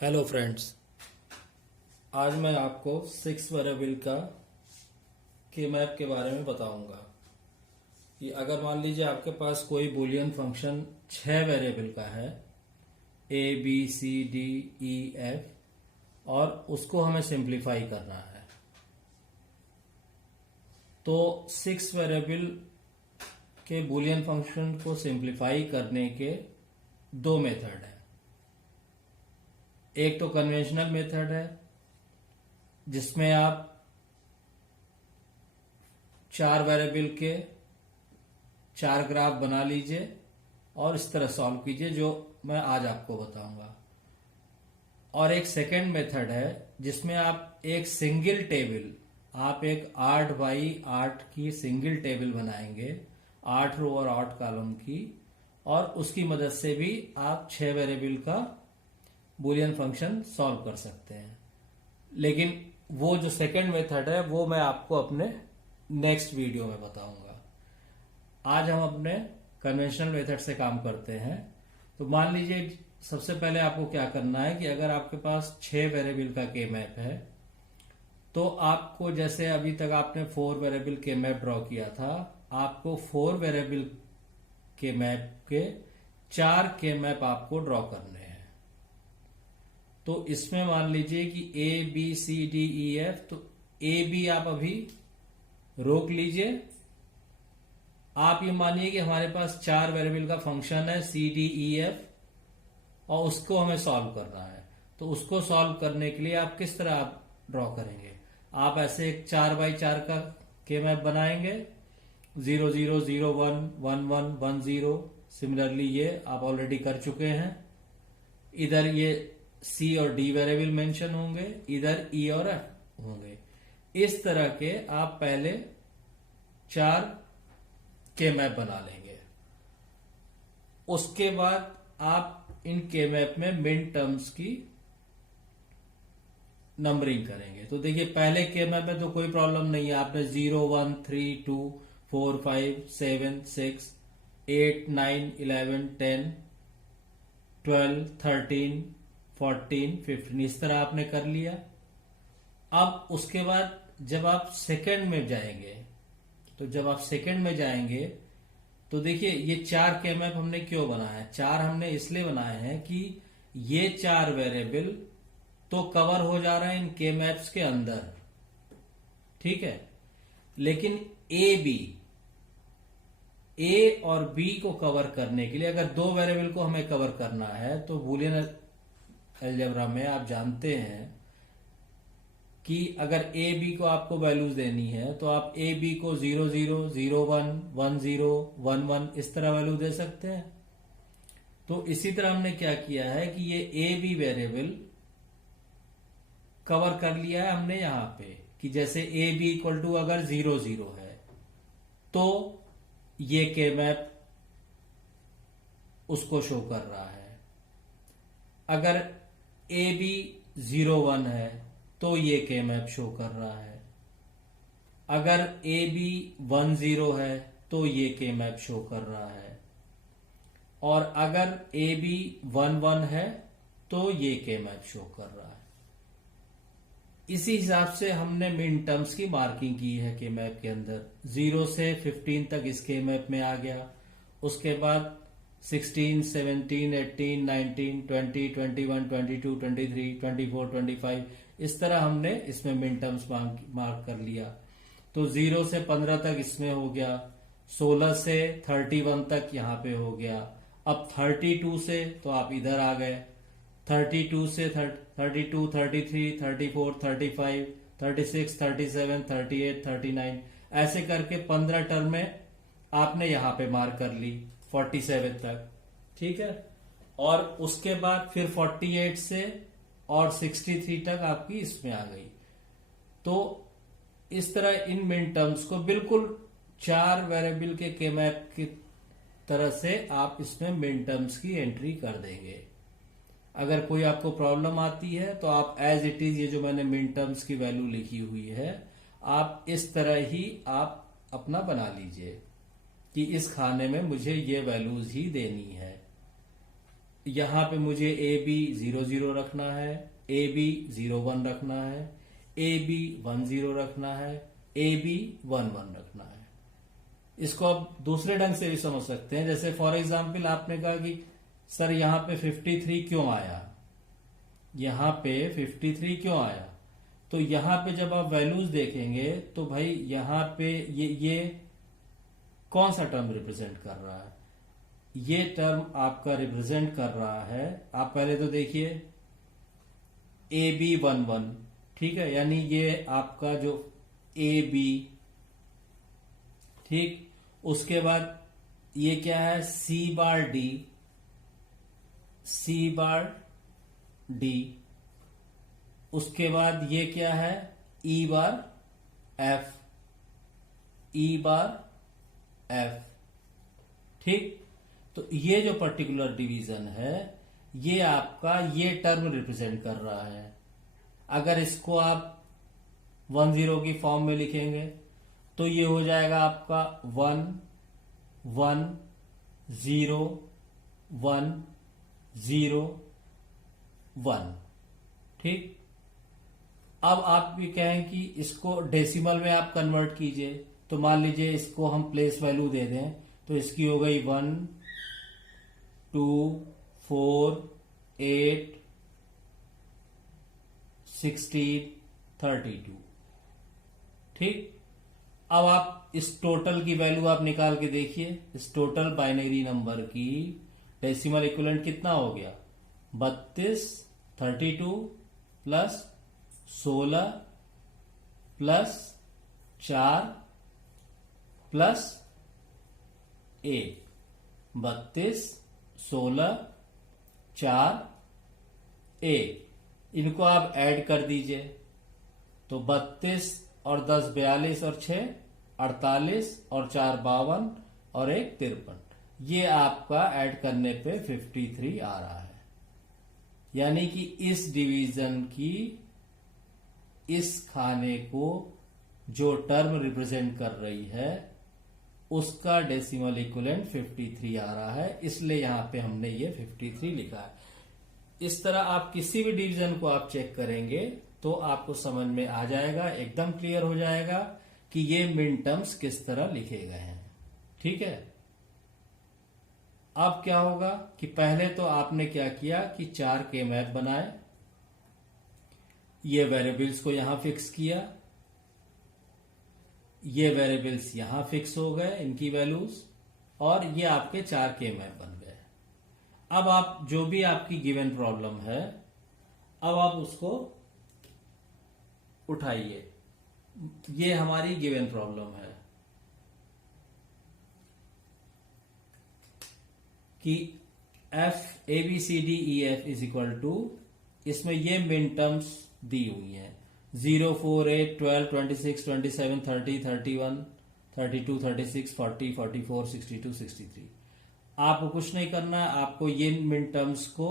Hello friends, आज मैं आपको 6 वेरिएबल का के मैप के बारे में बताऊंगा कि अगर मान लीजिए आपके पास कोई बूलियन फंक्शन 6 वेरिएबल का है A B C D E F और उसको हमें सिंप्लीफाई करना है तो 6 वेरिएबल के बूलियन फंक्शन को सिंप्लीफाई करने के दो मेथड हैं। एक तो कन्वेंशनल मेथड है जिसमें आप 4 वेरिएबल के 4 ग्राफ बना लीजिए और इस तरह सॉल्व कीजिए जो मैं आज आपको बताऊंगा। और एक सेकेंड मेथड है जिसमें आप एक सिंगल टेबल, आप एक 8 बाई 8 की सिंगल टेबल बनाएंगे, 8 रो और 8 कॉलम की, और उसकी मदद से भी आप 6 वेरिएबल का बूलियन फंक्शन सॉल्व कर सकते हैं। लेकिन वो जो सेकेंड मेथड है वो मैं आपको अपने नेक्स्ट वीडियो में बताऊंगा। आज हम अपने कन्वेंशनल मेथड से काम करते हैं। तो मान लीजिए सबसे पहले आपको क्या करना है कि अगर आपके पास 6 वेरिएबल का के मैप है तो आपको, जैसे अभी तक आपने 4 वेरिएबल के मैप ड्रॉ किया था, आपको 4 वेरिएबल के मैप के 4 के मैप आपको ड्रॉ करने हैं। तो इसमें मान लीजिए कि A B C D E F, तो ए बी आप अभी रोक लीजिए। आप ये मानिए कि हमारे पास 4 वेरिएबल का फंक्शन है सी डी ई एफ और उसको हमें सॉल्व करना है। तो उसको सॉल्व करने के लिए आप किस तरह आप ड्रॉ करेंगे? आप ऐसे एक 4 बाई 4 का के मैप बनाएंगे, 0 0 0 1 1 1 1 0। सिमिलरली ये आप ऑलरेडी कर चुके हैं। इधर ये सी और डी वेरिएबल मेंशन होंगे, इधर ई और एफ होंगे। इस तरह के आप पहले 4 के मैप बना लेंगे। उसके बाद आप इन के मैप में मिन टर्म्स की नंबरिंग करेंगे। तो देखिए पहले के मैप में तो कोई प्रॉब्लम नहीं है। आपने 0 1 3 2 4 5 7 6 8 9 11 10 12 13 14 15 इस तरह आपने कर लिया। अब उसके बाद जब आप सेकंड में जाएंगे, तो जब आप सेकंड में जाएंगे तो देखिए ये 4 के मैप हमने क्यों बनाया है? 4 हमने इसलिए बनाए हैं कि ये 4 वेरिएबल तो कवर हो जा रहे हैं इन के मैप्स के अंदर, ठीक है। लेकिन ए और बी को कवर करने के लिए अगर 2 वेरिएबल को हमें कवर करना है तो बूलियन अलजेब्रा में आप जानते हैं कि अगर ए बी को आपको वैल्यूज देनी है तो आप ए बी को 0 0 0 1 1 0 1 1 इस तरह वैल्यू दे सकते हैं। तो इसी तरह हमने क्या किया है कि ये ए बी वेरिएबल कवर कर लिया है हमने यहां पे कि जैसे ए बी इक्वल टू अगर 0 0 है तो ये के मैप उसको शो कर रहा है। अगर ए बी 0 1 है तो ये के मैप शो कर रहा है। अगर ए बी 1 0 है तो ये के मैप शो कर रहा है। और अगर ए बी 1 1 है तो ये के मैप शो कर रहा है। इसी हिसाब से हमने मिन टर्म्स की मार्किंग की है के मैप के अंदर। 0 से 15 तक इस के मैप में आ गया। उसके बाद 16 17 18 19 20 21 22 23 24 25 इस तरह हमने इसमें मिन टर्म्स मार्क कर लिया। तो 0 से 15 तक इसमें हो गया, 16 से 31 तक यहां पे हो गया। अब 32 से तो आप इधर आ गए, 32 से 32 33 34 35 36 37 38 39 ऐसे करके 15 टर्म में आपने यहां पे मार्क कर ली 47 तक, ठीक है। और उसके बाद फिर 48 से और 63 तक आपकी इसमें आ गई। तो इस तरह इन मिन टर्म्स को बिल्कुल 4 वेरिएबल के मैप की तरह से आप इसमें मिन टर्म्स की एंट्री कर देंगे। अगर कोई आपको प्रॉब्लम आती है तो आप एज इट इज, ये जो मैंने मिन टर्म्स की वैल्यू लिखी हुई है, आप इस तरह ही आप अपना बना लीजिए कि इस खाने में मुझे ये वैल्यूज ही देनी है। यहां पे मुझे ए बी 0 0 रखना है, ए बी 0 1 रखना है, ए बी 1 0 रखना है, ए बी 1 1 रखना है। इसको आप दूसरे ढंग से भी समझ सकते हैं। जैसे फॉर एग्जाम्पल आपने कहा कि सर यहां पे 53 क्यों आया, यहां पे 53 क्यों आया, तो यहां पे जब आप वैल्यूज देखेंगे तो भाई यहां पे ये कौन सा टर्म रिप्रेजेंट कर रहा है, ये टर्म आपका रिप्रेजेंट कर रहा है, आप पहले तो देखिए ए बी 1 1, ठीक है, यानी ये आपका जो ए बी, ठीक, उसके बाद ये क्या है सी बार डी, सी बार डी, उसके बाद ये क्या है ई बार एफ, ई बार एफ, ठीक। तो ये जो पर्टिकुलर डिवीजन है ये आपका ये टर्म रिप्रेजेंट कर रहा है। अगर इसको आप 1 0 की फॉर्म में लिखेंगे तो ये हो जाएगा आपका 1 1 0 1 0 1, ठीक। अब आप भी कहें कि इसको डेसिमल में आप कन्वर्ट कीजिए, तो मान लीजिए इसको हम प्लेस वैल्यू दे दें, तो इसकी हो गई 1 2 4 8 16 32, ठीक। अब आप इस टोटल की वैल्यू आप निकाल के देखिए, इस टोटल बाइनरी नंबर की डेसिमल इक्विवेलेंट कितना हो गया 32 32 प्लस 16 प्लस 4 प्लस 1, 32 16 4 1, इनको आप ऐड कर दीजिए तो 32 और 10 42 और 6 48 और 4 52 और 1 53, ये आपका ऐड करने पे 53 आ रहा है। यानी कि इस डिवीजन की इस खाने को जो टर्म रिप्रेजेंट कर रही है उसका डेसिमल इक्विवेलेंट 53 आ रहा है, इसलिए यहां पे हमने ये 53 लिखा है। इस तरह आप किसी भी डिवीजन को आप चेक करेंगे तो आपको समझ में आ जाएगा, एकदम क्लियर हो जाएगा कि ये मिन टर्म्स किस तरह लिखे गए हैं, ठीक है। अब क्या होगा कि पहले तो आपने क्या किया कि 4 के मैप बनाए, ये वेरिएबल्स को यहां फिक्स किया, ये वेरिएबल्स यहां फिक्स हो गए इनकी वैल्यूज, और ये आपके 4 के मैप बन गए। अब आप जो भी आपकी गिवन प्रॉब्लम है अब आप उसको उठाइए, ये हमारी गिवन प्रॉब्लम है कि F A B C D E F is equal to, इसमें ये मिन टर्म्स दी हुई हैं 0 4 8 12 26 27 30 31 32 36 40 44 62 63। आपको कुछ नहीं करना है, आपको ये मिन टर्म्स को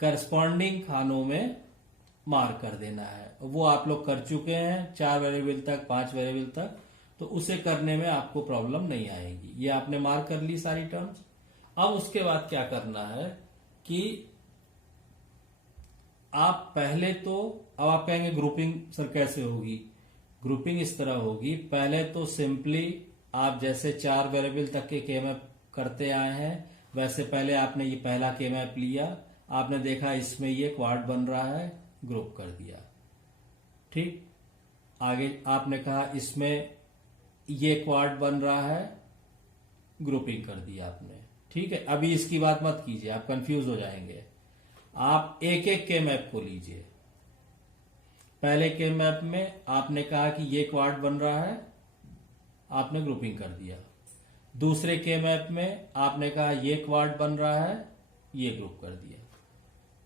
करस्पॉन्डिंग खानों में मार्क कर देना है। वो आप लोग कर चुके हैं 4 वेरिएबल तक 5 वेरिएबल तक, तो उसे करने में आपको प्रॉब्लम नहीं आएगी। ये आपने मार्क कर ली सारी टर्म्स। अब उसके बाद क्या करना है कि आप पहले तो, अब आप कहेंगे ग्रुपिंग सर कैसे होगी, ग्रुपिंग इस तरह होगी, पहले तो सिंपली आप जैसे 4 वेरिएबल तक के मैप करते आए हैं वैसे पहले आपने ये पहला के मैप लिया, आपने देखा इसमें ये क्वाड बन रहा है, ग्रुप कर दिया, ठीक। आगे आपने कहा इसमें ये क्वाड बन रहा है, ग्रुपिंग कर दिया आपने, ठीक है। अभी इसकी बात मत कीजिए, आप कंफ्यूज हो जाएंगे। आप एक एक के मैप को लीजिए। पहले के मैप में आपने कहा कि ये क्वाड बन रहा है, आपने ग्रुपिंग कर दिया। दूसरे के मैप में आपने कहा ये क्वाड बन रहा है, ये ग्रुप कर दिया।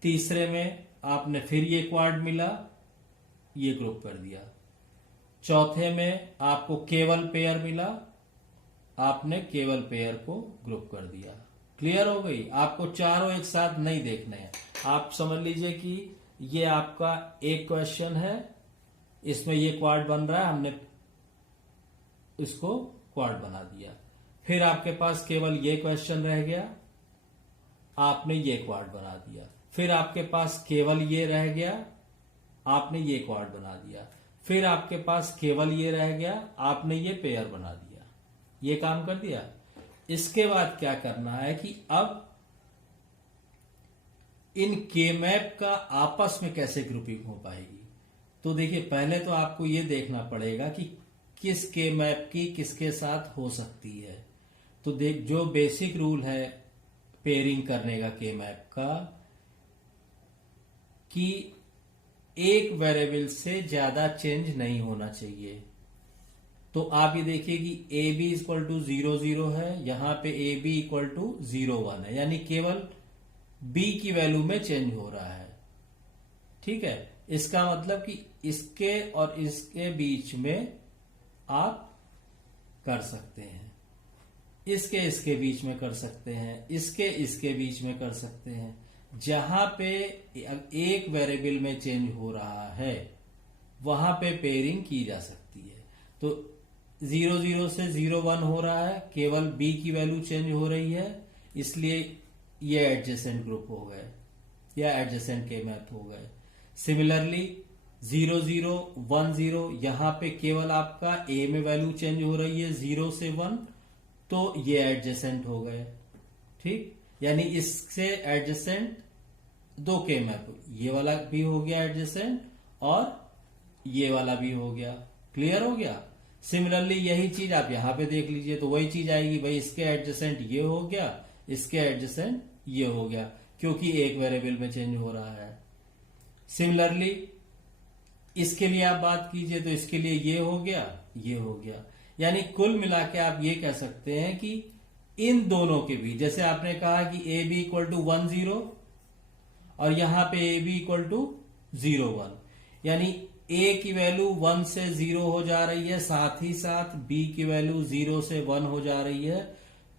तीसरे में आपने फिर ये क्वाड मिला, ये ग्रुप कर दिया। चौथे में आपको केवल पेयर मिला, आपने केवल पेयर को ग्रुप कर दिया। क्लियर हो गई? आपको चारों एक साथ नहीं देखने हैं। आप समझ लीजिए कि ये आपका एक क्वेश्चन है, इसमें ये क्वाड बन रहा है, हमने इसको क्वाड बना दिया। फिर आपके पास केवल ये क्वेश्चन रह गया, आपने ये क्वाड बना दिया। फिर आपके पास केवल ये रह गया, आपने ये क्वाड बना दिया। फिर आपके पास केवल ये रह गया, आपने ये पेयर बना दिया। ये काम कर दिया। इसके बाद क्या करना है कि अब इन के मैप का आपस में कैसे ग्रुपिंग हो पाएगी। तो देखिए, पहले तो आपको ये देखना पड़ेगा कि किस के मैप की किसके साथ हो सकती है। तो देख, जो बेसिक रूल है पेयरिंग करने का के मैप का, कि एक वेरिएबल से ज्यादा चेंज नहीं होना चाहिए। तो आप ये देखिए कि ए बी इक्वल टू 0 0 है, यहां पे ए बी इक्वल टू 0 1 है, यानी केवल बी की वैल्यू में चेंज हो रहा है। ठीक है, इसका मतलब कि इसके और इसके बीच में आप कर सकते हैं, इसके इसके बीच में कर सकते हैं, इसके इसके बीच में कर सकते हैं। जहां पे एक वेरिएबल में चेंज हो रहा है वहां पे पेयरिंग की जा सकती है। तो 0 0 से 0 1 हो रहा है, केवल बी की वैल्यू चेंज हो रही है, इसलिए ये एडजेसेंट ग्रुप हो गए या एडजेसेंट के मैप हो गए। सिमिलरली 0 0 1 0, यहां पे केवल आपका ए में वैल्यू चेंज हो रही है 0 से 1, तो ये एडजेसेंट हो गए। ठीक, यानी इससे एडजेसेंट दो के मैप, ये वाला भी हो गया एडजेसेंट और ये वाला भी हो गया। क्लियर हो गया। सिमिलरली यही चीज आप यहां पे देख लीजिए, तो वही चीज आएगी भाई, इसके एडजेसेंट ये हो गया, इसके एडजेसेंट ये हो गया, क्योंकि एक वेरिएबल में चेंज हो रहा है। सिमिलरली इसके लिए आप बात कीजिए, तो इसके लिए ये हो गया, ये हो गया। यानी कुल मिला के आप ये कह सकते हैं कि इन दोनों के बीच, जैसे आपने कहा कि ए बी इक्वल टू 1 0 और यहां पे ए बी इक्वल टू 0 1, यानी ए की वैल्यू 1 से 0 हो जा रही है, साथ ही साथ बी की वैल्यू 0 से 1 हो जा रही है।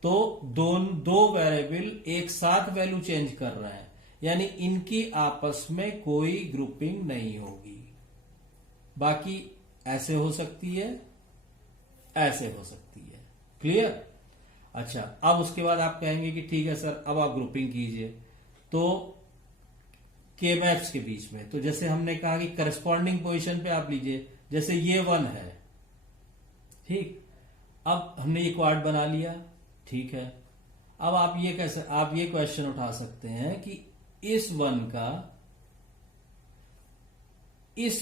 तो दो वेरिएबल एक साथ वैल्यू चेंज कर रहे हैं, यानी इनकी आपस में कोई ग्रुपिंग नहीं होगी। बाकी ऐसे हो सकती है, ऐसे हो सकती है। क्लियर। अच्छा, अब उसके बाद आप कहेंगे कि ठीक है सर, अब आप ग्रुपिंग कीजिए। तो के मैप्स के बीच में, तो जैसे हमने कहा कि करस्पॉन्डिंग पोजीशन पे आप लीजिए, जैसे ये 1 है। ठीक, अब हमने ये क्वाड बना लिया। ठीक है, अब आप ये क्वेश्चन उठा सकते हैं कि इस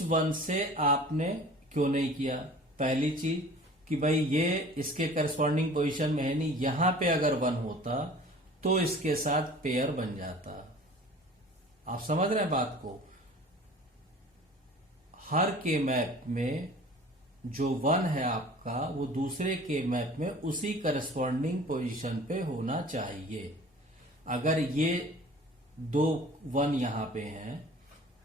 1 से आपने क्यों नहीं किया। पहली चीज कि भाई ये इसके करस्पॉन्डिंग पोजीशन में है नहीं, यहां पे अगर 1 होता तो इसके साथ पेयर बन जाता। आप समझ रहे हैं बात को। हर के मैप में जो 1 है आपका, वो दूसरे के मैप में उसी करस्पॉन्डिंग पोजीशन पे होना चाहिए। अगर ये 2 1 यहां पे हैं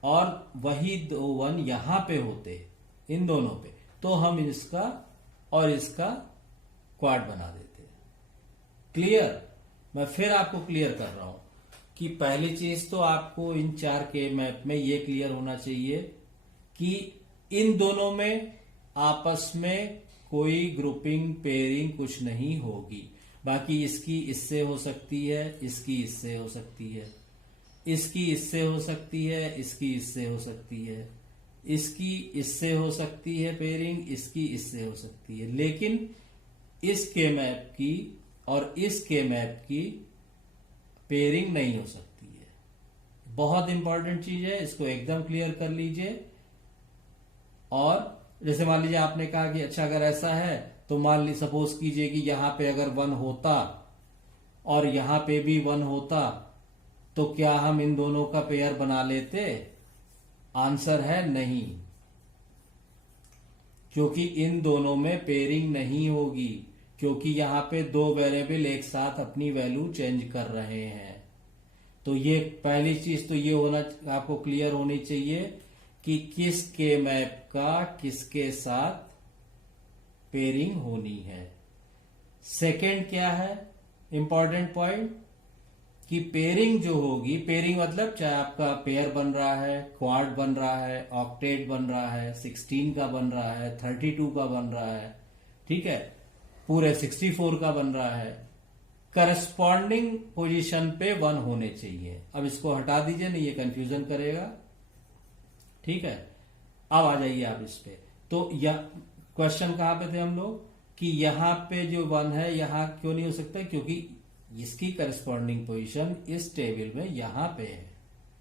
और वही 2 1 यहां पे होते, इन दोनों पे, तो हम इसका और इसका क्वाड बना देते। क्लियर। मैं फिर आपको क्लियर कर रहा हूं कि पहली चीज तो आपको इन 4 के मैप में ये क्लियर होना चाहिए कि इन दोनों में आपस में कोई ग्रुपिंग पेयरिंग कुछ नहीं होगी। बाकी इसकी इससे हो सकती है, इसकी इससे हो सकती है, इसकी इससे हो सकती है, इसकी इससे हो सकती है, इसकी इससे हो सकती है पेयरिंग, इसकी इससे हो सकती है, लेकिन इस के मैप की और इस के मैप की पेयरिंग नहीं हो सकती है। बहुत इंपॉर्टेंट चीज है, इसको एकदम क्लियर कर लीजिए। और जैसे मान लीजिए आपने कहा कि अच्छा अगर ऐसा है तो मान ली सपोज कीजिए कि यहां पे अगर 1 होता और यहां पे भी 1 होता, तो क्या हम इन दोनों का पेयर बना लेते? आंसर है नहीं, क्योंकि इन दोनों में पेयरिंग नहीं होगी, क्योंकि यहां पे 2 वेरिएबल एक साथ अपनी वैल्यू चेंज कर रहे हैं। तो ये पहली चीज तो ये होना आपको क्लियर होनी चाहिए कि किस के मैप का किसके साथ पेयरिंग होनी है। सेकंड क्या है इंपॉर्टेंट पॉइंट, कि पेयरिंग जो होगी, पेयरिंग मतलब चाहे आपका पेयर बन रहा है, क्वाड बन रहा है, ऑक्टेट बन रहा है, 16 का बन रहा है, 32 का बन रहा है, ठीक है, पूरे 64 का बन रहा है, करस्पॉन्डिंग पोजीशन पे 1 होने चाहिए। अब इसको हटा दीजिए, नहीं ये कंफ्यूजन करेगा। ठीक है, अब आ जाइए आप इस पे। तो यह क्वेश्चन कहां पे थे हम लोग कि यहां पे जो 1 है यहां क्यों नहीं हो सकता, क्योंकि इसकी करस्पॉन्डिंग पोजीशन इस टेबल में यहां पे है।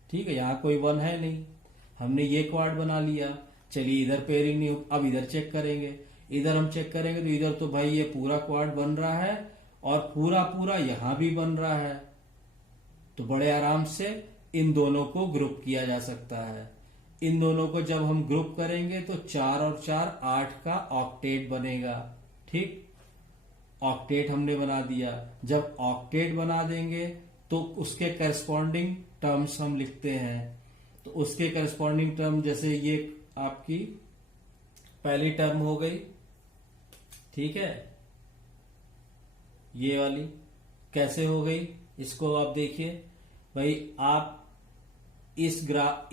ठीक है, यहां कोई 1 है नहीं, हमने ये क्वाड बना लिया। चलिए इधर पेयरिंग नहीं हो, अब इधर चेक करेंगे। इधर हम चेक करेंगे तो इधर तो भाई ये पूरा क्वाड बन रहा है और पूरा पूरा यहां भी बन रहा है। तो बड़े आराम से इन दोनों को ग्रुप किया जा सकता है। इन दोनों को जब हम ग्रुप करेंगे तो 4 और 4 8 का ऑक्टेट बनेगा। ठीक, ऑक्टेट हमने बना दिया। जब ऑक्टेट बना देंगे तो उसके करस्पॉन्डिंग टर्म्स हम लिखते हैं। तो उसके करस्पॉन्डिंग टर्म, जैसे ये आपकी पहली टर्म हो गई, ठीक है, ये वाली कैसे हो गई, इसको आप देखिए भाई। आप इस ग्रा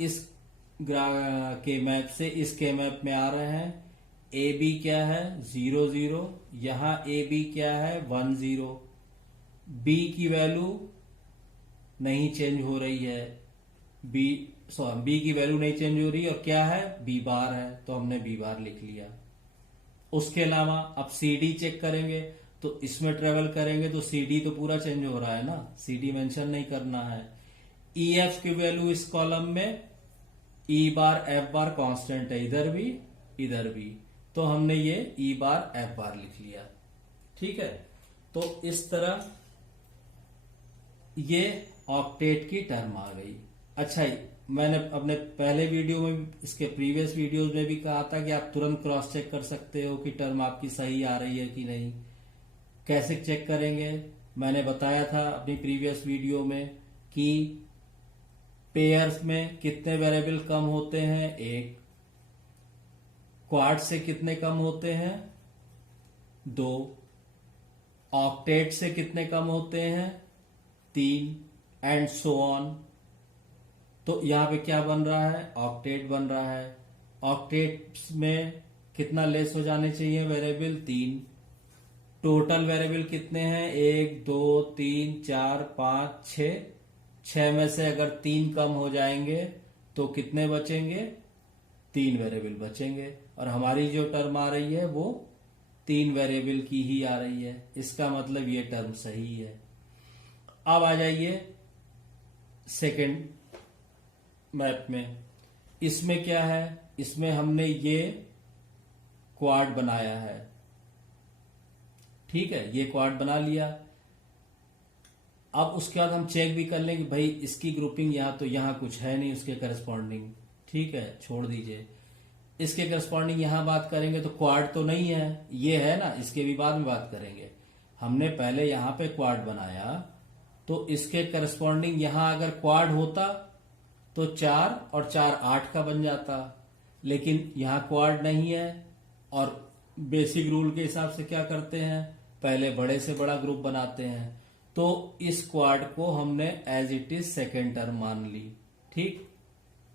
के मैप से इस के मैप में आ रहे हैं। ए बी क्या है 0 0, यहां ए बी क्या है 1 0। बी की वैल्यू नहीं चेंज हो रही है, बी की वैल्यू नहीं चेंज हो रही और क्या है बी बार है, तो हमने बी बार लिख लिया। उसके अलावा अब सी डी चेक करेंगे तो इसमें ट्रेवल करेंगे तो सी डी तो पूरा चेंज हो रहा है ना, सी डी मेंशन नहीं करना है। ई एफ की वैल्यू इस कॉलम में ई बार एफ बार कांस्टेंट है, इधर भी, तो हमने ये ई बार एफ बार लिख लिया। ठीक है, तो इस तरह ये ऑक्टेट की टर्म आ गई। अच्छा, मैंने अपने पहले वीडियो में भी, इसके प्रीवियस वीडियोस में भी कहा था कि आप तुरंत क्रॉस चेक कर सकते हो कि टर्म आपकी सही आ रही है कि नहीं। कैसे चेक करेंगे, मैंने बताया था अपनी प्रीवियस वीडियो में कि पेयर्स में कितने वेरिएबल कम होते हैं 1, क्वाड से कितने कम होते हैं 2, ऑक्टेट से कितने कम होते हैं 3, एंड सो ऑन। तो यहां पे क्या बन रहा है, ऑक्टेट बन रहा है। ऑक्टेट में कितना लेस हो जाने चाहिए वेरिएबल 3। टोटल वेरिएबल कितने हैं 1 2 3 4 5 6, 6 में से अगर 3 कम हो जाएंगे तो कितने बचेंगे, 3 वेरिएबल बचेंगे। और हमारी जो टर्म आ रही है वो 3 वेरिएबल की ही आ रही है, इसका मतलब ये टर्म सही है। अब आ जाइए सेकंड मैप में। इसमें क्या है, इसमें हमने ये क्वाड बनाया है। ठीक है, ये क्वाड बना लिया। अब उसके बाद हम चेक भी कर लेंगे भाई इसकी ग्रुपिंग यहां तो यहां कुछ है नहीं उसके करस्पॉन्डिंग। ठीक है, छोड़ दीजिए। इसके करस्पॉन्डिंग यहां बात करेंगे तो क्वाड तो नहीं है, ये है ना, इसके भी बाद में बात करेंगे। हमने पहले यहां पे क्वाड बनाया तो इसके करस्पॉन्डिंग यहां अगर क्वाड होता तो 4 और 4 8 का बन जाता, लेकिन यहां क्वाड नहीं है। और बेसिक रूल के हिसाब से क्या करते हैं, पहले बड़े से बड़ा ग्रुप बनाते हैं। तो इस क्वाड को हमने as it is second term मान ली। ठीक,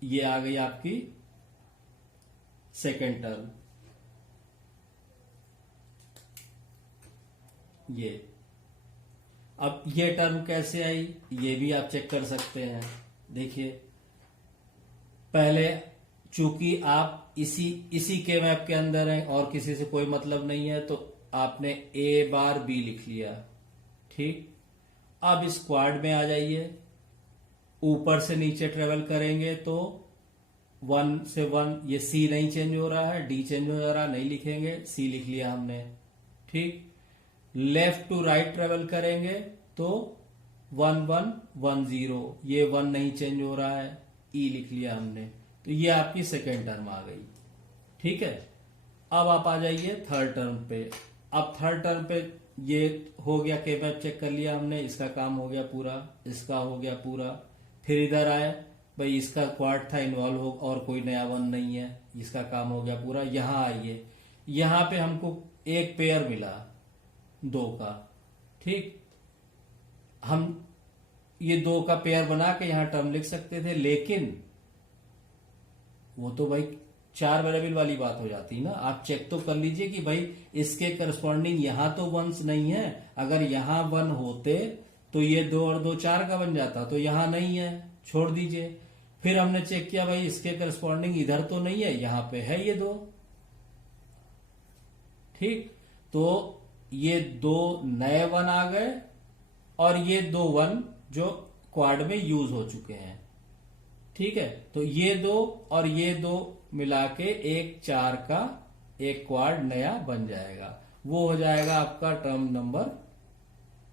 ये आ गई आपकी सेकेंड टर्म। ये अब ये टर्म कैसे आई ये भी आप चेक कर सकते हैं। देखिए, पहले चूंकि आप इसी के मैप के अंदर हैं और किसी से कोई मतलब नहीं है तो आपने ए बार बी लिख लिया। ठीक, अब इस क्वाड में आ जाइए, ऊपर से नीचे ट्रेवल करेंगे तो 1 से 1, ये सी नहीं चेंज हो रहा है, डी चेंज हो रहा, नहीं लिखेंगे, सी लिख लिया हमने। ठीक, लेफ्ट टू राइट ट्रेवल करेंगे तो 1 1 1 0, ये 1 नहीं चेंज हो रहा है, ई लिख लिया हमने। तो ये आपकी सेकेंड टर्म आ गई। ठीक है, अब आप आ जाइए थर्ड टर्म पे। अब थर्ड टर्म पे ये हो गया, के मैप चेक कर लिया हमने, इसका काम हो गया पूरा, इसका हो गया पूरा। फिर इधर आए, भाई इसका क्वाड था इन्वॉल्व हो और कोई नया 1 नहीं है, इसका काम हो गया पूरा। यहां आइए, यहां पे हमको एक पेयर मिला 2 का। ठीक, हम ये 2 का पेयर बना के यहां टर्म लिख सकते थे, लेकिन वो तो भाई 4 वेरिएबल वाली बात हो जाती ना। आप चेक तो कर लीजिए कि भाई इसके करस्पॉन्डिंग यहां तो वंस नहीं है। अगर यहां 1 होते तो ये 2 और 2 4 का बन जाता, तो यहां नहीं है, छोड़ दीजिए। फिर हमने चेक किया भाई इसके करस्पॉन्डिंग इधर तो नहीं है, यहां पे है ये 2। ठीक, तो ये 2 नए 1 आ गए और ये 2 1 जो क्वाड में यूज हो चुके हैं। ठीक है, तो ये 2 और ये 2 मिला के एक 4 का एक क्वाड नया बन जाएगा। वो हो जाएगा आपका टर्म नंबर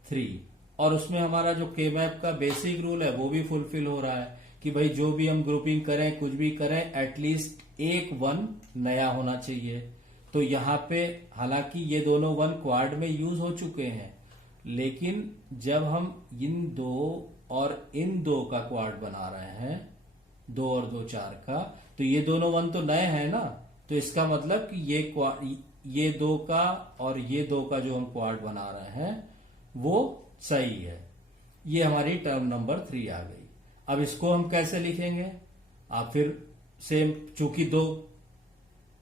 3। और उसमें हमारा जो के मैप का बेसिक रूल है वो भी फुलफिल हो रहा है कि भाई जो भी हम ग्रुपिंग करें, कुछ भी करें, एटलीस्ट एक 1 नया होना चाहिए। तो यहां पे हालांकि ये दोनों 1 क्वाड में यूज हो चुके हैं, लेकिन जब हम इन 2 और इन 2 का क्वाड बना रहे हैं, 2 और 2 4 का, तो ये दोनों 1 तो नए हैं ना। तो इसका मतलब कि ये 2 का और ये 2 का जो हम क्वाड बना रहे हैं वो सही है। ये हमारी टर्म नंबर 3 आ गई। अब इसको हम कैसे लिखेंगे? आप फिर सेम, चूंकि 2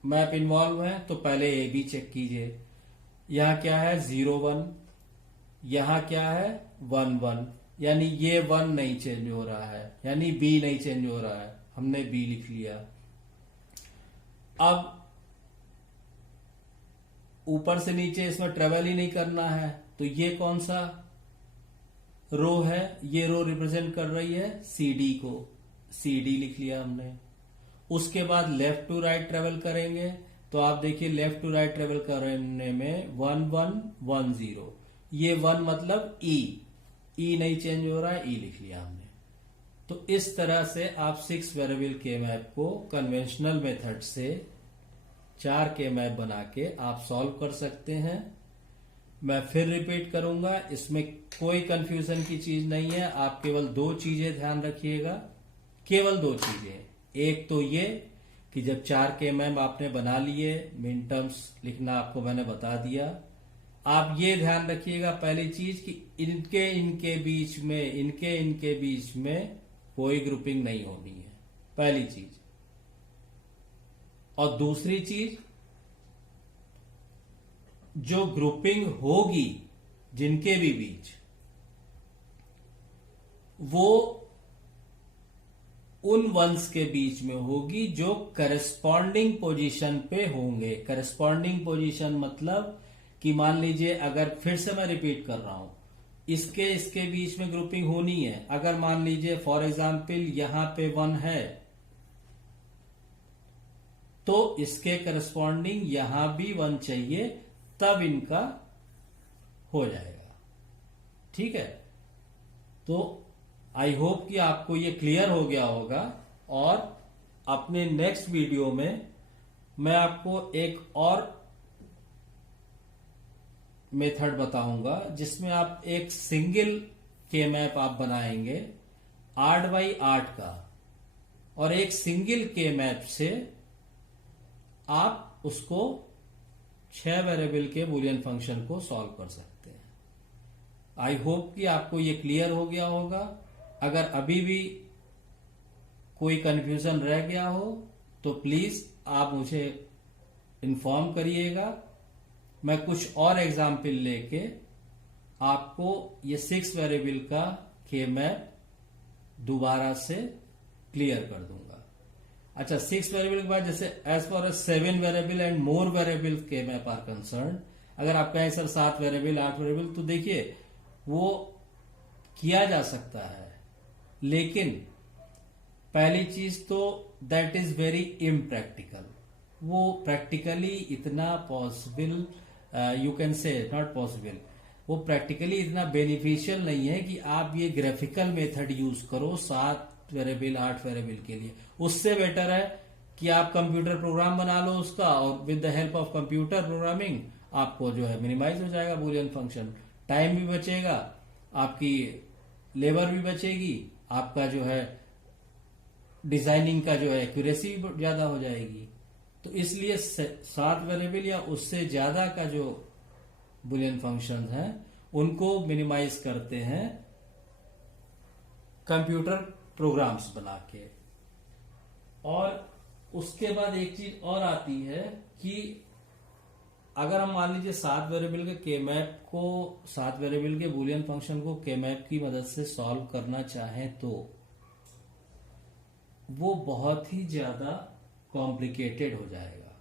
मैप इन्वॉल्व है तो पहले ए बी चेक कीजिए। यहां क्या है 0 1, यहां क्या है 1 1, यानी ये 1 नहीं चेंज हो रहा है, यानी बी नहीं चेंज हो रहा है, हमने बी लिख लिया। अब ऊपर से नीचे इसमें ट्रेवल ही नहीं करना है, तो ये कौन सा रो है? ये रो रिप्रेजेंट कर रही है सी डी को, सी डी लिख लिया हमने। उसके बाद लेफ्ट टू राइट ट्रेवल करेंगे, तो आप देखिए लेफ्ट टू राइट ट्रेवल करने में 1 1 1 0, ये 1 मतलब ई नहीं चेंज हो रहा है, ई लिख लिया हमने। तो इस तरह से आप 6 वेरिएबल के मैप को कन्वेंशनल मेथड से 4 के मैप बना के आप सॉल्व कर सकते हैं। मैं फिर रिपीट करूंगा, इसमें कोई कंफ्यूजन की चीज नहीं है। आप केवल 2 चीजें ध्यान रखिएगा, केवल 2 चीजें। एक तो ये कि जब 4 के मैप आपने बना लिए, मिन टर्म्स लिखना आपको मैंने बता दिया। आप ये ध्यान रखिएगा पहली चीज कि इनके बीच में कोई ग्रुपिंग नहीं होनी है, पहली चीज। और दूसरी चीज, जो ग्रुपिंग होगी जिनके भी बीच, वो उन वंस के बीच में होगी जो करस्पॉन्डिंग पोजीशन पे होंगे। करस्पॉन्डिंग पोजीशन मतलब कि मान लीजिए, अगर फिर से मैं रिपीट कर रहा हूं, इसके बीच में ग्रुपिंग होनी है। अगर मान लीजिए फॉर एग्जाम्पल यहां पे 1 है, तो इसके करस्पॉन्डिंग यहां भी 1 चाहिए, तब इनका हो जाएगा। ठीक है, तो आई होप कि आपको ये क्लियर हो गया होगा। और अपने नेक्स्ट वीडियो में मैं आपको एक और मेथड बताऊंगा जिसमें आप एक सिंगल के मैप आप बनाएंगे 8 बाई 8 का, और एक सिंगल के मैप से आप उसको 6 वेरिएबल के बूलियन फंक्शन को सॉल्व कर सकते हैं। आई होप कि आपको ये क्लियर हो गया होगा। अगर अभी भी कोई कंफ्यूजन रह गया हो तो प्लीज आप मुझे इन्फॉर्म करिएगा। मैं कुछ और एग्जाम्पल लेके आपको ये 6 वेरिएबल का के मैप दोबारा से क्लियर कर दूंगा। अच्छा, 6 वेरिएबल के बाद जैसे as far as 7 variable and more variable के मैप आर कंसर्न, अगर आप कहें सर 7 वेरिएबल 8 वेरिएबल, तो देखिए वो किया जा सकता है, लेकिन पहली चीज तो दैट इज वेरी इम्प्रैक्टिकल। वो प्रैक्टिकली इतना possible, you can say not possible, वो प्रैक्टिकली इतना बेनिफिशियल नहीं है कि आप ये ग्राफिकल मेथड यूज करो 7 वेरिएबल 8 वेरिएबल के लिए। उससे बेटर है कि आप कंप्यूटर प्रोग्राम बना लो उसका, और with the help of computer programming आपको जो है मिनिमाइज हो जाएगा बूलियन फंक्शन, टाइम भी बचेगा, आपकी लेबर भी बचेगी, आपका जो है डिजाइनिंग का जो है एक्यूरेसी भी ज्यादा हो जाएगी। तो इसलिए 7 वेरिएबल या उससे ज्यादा का जो बूलियन फंक्शन है उनको मिनिमाइज करते हैं कंप्यूटर प्रोग्राम्स बना के, और उसके बाद एक चीज और आती है कि अगर हम मान लीजिए 7 वेरिएबल के के मैप को 7 वेरिएबल के बूलियन फंक्शन को के मैप की मदद से सॉल्व करना चाहें तो वो बहुत ही ज्यादा कॉम्प्लिकेटेड हो जाएगा।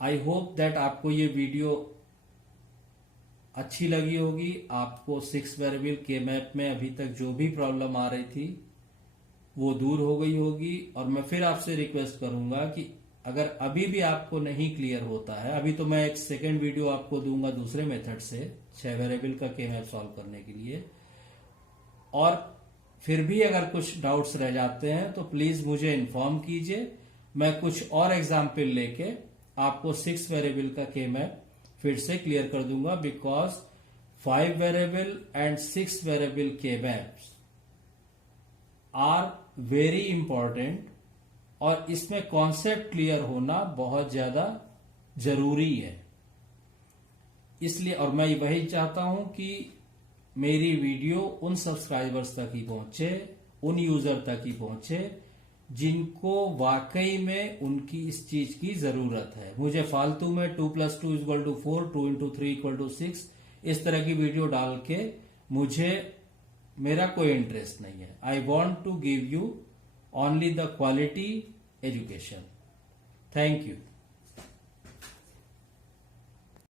आई होप दैट आपको ये वीडियो अच्छी लगी होगी। आपको 6 वेरिएबल के मैप में अभी तक जो भी प्रॉब्लम आ रही थी वो दूर हो गई होगी। और मैं फिर आपसे रिक्वेस्ट करूंगा कि अगर अभी भी आपको नहीं क्लियर होता है, अभी तो मैं एक सेकेंड वीडियो आपको दूंगा दूसरे मेथड से 6 वेरिएबल का के मैप सॉल्व करने के लिए, और फिर भी अगर कुछ डाउट्स रह जाते हैं तो प्लीज मुझे इन्फॉर्म कीजिए। मैं कुछ और एग्जाम्पल लेके आपको 6 वेरिएबल का के मैप फिर से क्लियर कर दूंगा, बिकॉज 5 वेरिएबल एंड 6 वेरिएबल के मैप्स आर वेरी इंपॉर्टेंट और इसमें कॉन्सेप्ट क्लियर होना बहुत ज्यादा जरूरी है। इसलिए और मैं वही चाहता हूं कि मेरी वीडियो उन सब्सक्राइबर्स तक ही पहुंचे, उन यूजर तक ही पहुंचे जिनको वाकई में उनकी इस चीज की जरूरत है। मुझे फालतू में 2 + 2 = 4, 2 × 3 = 6 इस तरह की वीडियो डाल के मेरा कोई इंटरेस्ट नहीं है। I want to give you only the quality education. Thank you.